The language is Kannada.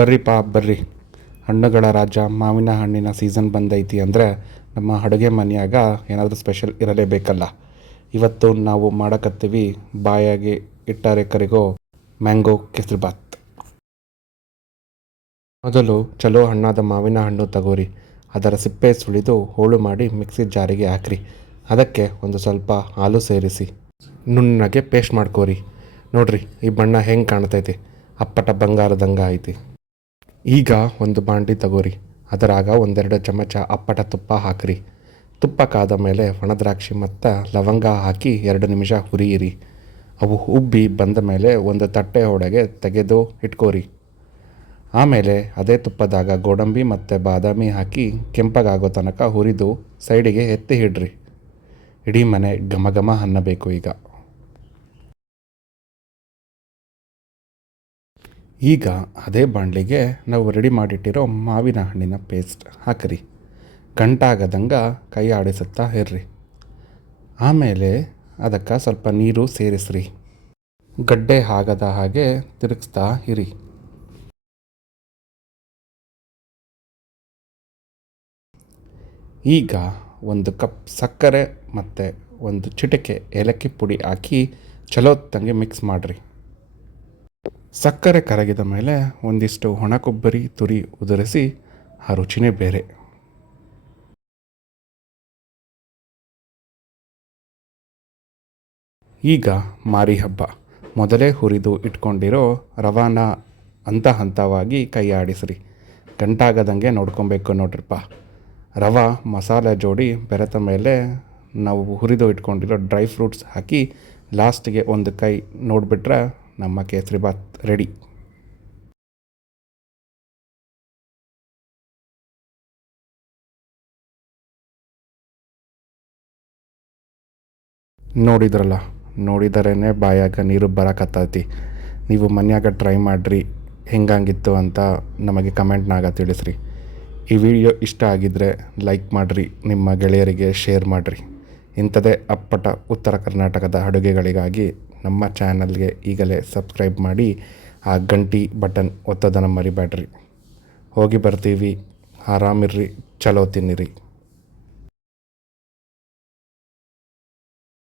ಬರ್ರಿಪ್ಪ ಬರ್ರಿ, ಹಣ್ಣುಗಳ ರಾಜ ಮಾವಿನ ಹಣ್ಣಿನ ಸೀಸನ್ ಬಂದೈತಿ ಅಂದರೆ ನಮ್ಮ ಅಡುಗೆ ಮನೆಯಾಗ ಏನಾದರೂ ಸ್ಪೆಷಲ್ ಇರಲೇಬೇಕಲ್ಲ. ಇವತ್ತು ನಾವು ಮಾಡಕತ್ತೀವಿ ಬಾಯಾಗೆ ಇಟ್ಟರೆ ಕರಿಗೋ ಮ್ಯಾಂಗೋ ಕೇಸರಿಬಾತ್. ಮೊದಲು ಚಲೋ ಹಣ್ಣಾದ ಮಾವಿನ ಹಣ್ಣು ತಗೋರಿ, ಅದರ ಸಿಪ್ಪೆ ಸುಳಿದು ಹೋಳು ಮಾಡಿ ಮಿಕ್ಸಿ ಜಾರಿಗೆ ಹಾಕ್ರಿ. ಅದಕ್ಕೆ ಒಂದು ಸ್ವಲ್ಪ ಹಾಲು ಸೇರಿಸಿ ನುಣ್ಣಗೆ ಪೇಸ್ಟ್ ಮಾಡ್ಕೋರಿ. ನೋಡ್ರಿ ಈ ಬಣ್ಣ ಹೆಂಗೆ ಕಾಣ್ತೈತಿ, ಅಪ್ಪಟ ಬಂಗಾರದಂಗೆ ಐತಿ. ಈಗ ಒಂದು ಬಾಂಡ್ಲಿ ತಗೋರಿ, ಅದರಾಗ ಒಂದೆರಡು ಚಮಚ ಅಪ್ಪಟ ತುಪ್ಪ ಹಾಕ್ರಿ. ತುಪ್ಪ ಕಾದ ಮೇಲೆ ಒಣದ್ರಾಕ್ಷಿ ಮತ್ತು ಲವಂಗ ಹಾಕಿ 2 ನಿಮಿಷ ಹುರಿಯಿರಿ. ಅವು ಉಬ್ಬಿ ಬಂದ ಮೇಲೆ ಒಂದು ತಟ್ಟೆ ಒಳಗೆ ತೆಗೆದು ಇಟ್ಕೋರಿ. ಆಮೇಲೆ ಅದೇ ತುಪ್ಪದಾಗ ಗೋಡಂಬಿ ಮತ್ತು ಬಾದಾಮಿ ಹಾಕಿ ಕೆಂಪಗಾಗೋ ತನಕ ಹುರಿದು ಸೈಡಿಗೆ ಎತ್ತಿ ಇಡ್ರಿ. ಇಡೀ ಮನೆ ಘಮ ಘಮ ಅನ್ನಬೇಕು. ಈಗ ಅದೇ ಬಾಣಲಿಗೆ ನಾವು ರೆಡಿ ಮಾಡಿಟ್ಟಿರೋ ಮಾವಿನ ಹಣ್ಣಿನ ಪೇಸ್ಟ್ ಹಾಕಿರಿ. ಗಂಟಾಗದಂಗೆ ಕೈ ಆಡಿಸುತ್ತಾ ಇರ್ರಿ. ಆಮೇಲೆ ಅದಕ್ಕೆ ಸ್ವಲ್ಪ ನೀರು ಸೇರಿಸ್ರಿ. ಗಡ್ಡೆ ಆಗದ ಹಾಗೆ ತಿರುಗಿಸ್ತಾ ಇರಿ. ಈಗ 1 ಕಪ್ ಸಕ್ಕರೆ ಮತ್ತು 1 ಚಿಟಿಕೆ ಏಲಕ್ಕಿ ಪುಡಿ ಹಾಕಿ ಚಲೋತ್ತಂಗೆ ಮಿಕ್ಸ್ ಮಾಡಿರಿ. ಸಕ್ಕರೆ ಕರಗಿದ ಮೇಲೆ ಒಂದಿಷ್ಟು ಒಣ ಕೊಬ್ಬರಿ ತುರಿ ಉದುರಿಸಿ, ಆ ರುಚಿನೇ ಬೇರೆ. ಈಗ ಮಾರಿ ಹಬ್ಬ, ಮೊದಲೇ ಹುರಿದು ಇಟ್ಕೊಂಡಿರೋ ರವಾನ ಹಂತವಾಗಿ ಕೈ ಆಡಿಸ್ರಿ. ಗಂಟಾಗದಂಗೆ ನೋಡ್ಕೊಬೇಕು ನೋಡ್ರಿಪ್ಪ. ರವೆ ಮಸಾಲೆ ಜೋಡಿ ಬೆರೆತ ಮೇಲೆ ನಾವು ಹುರಿದು ಇಟ್ಕೊಂಡಿರೋ ಡ್ರೈ ಫ್ರೂಟ್ಸ್ ಹಾಕಿ ಲಾಸ್ಟಿಗೆ ಒಂದು ಕೈ ನೋಡಿಬಿಟ್ರೆ ನಮ್ಮ ಕೇಸರಿಬಾತ್ ರೆಡಿ. ನೋಡಿದ್ರಲ್ಲ, ನೋಡಿದರೇ ಬಾಯಾಗ ನೀರು ಬರಕತ್ತೈತಿ. ನೀವು ಮನ್ಯಾಗ ಟ್ರೈ ಮಾಡಿರಿ, ಹೆಂಗಾಗಿತ್ತು ಅಂತ ನಮಗೆ ಕಮೆಂಟ್ನಾಗ ತಿಳಿಸ್ರಿ. ಈ ವಿಡಿಯೋ ಇಷ್ಟ ಆಗಿದ್ದರೆ ಲೈಕ್ ಮಾಡಿರಿ, ನಿಮ್ಮ ಗೆಳೆಯರಿಗೆ ಶೇರ್ ಮಾಡಿರಿ. ಇಂಥದೇ ಅಪ್ಪಟ ಉತ್ತರ ಕರ್ನಾಟಕದ ಅಡುಗೆಗಳಿಗಾಗಿ ನಮ್ಮ ಚಾನಲ್ಗೆ ಈಗಲೇ ಸಬ್ಸ್ಕ್ರೈಬ್ ಮಾಡಿ, ಆ ಗಂಟಿ ಬಟನ್ ಒತ್ತೋದನ್ನು ಮರಿಬೇಡ್ರಿ. ಹೋಗಿ ಬರ್ತೀವಿ, ಆರಾಮಿರ್ರಿ, ಚಲೋ ತಿನ್ನಿರಿ.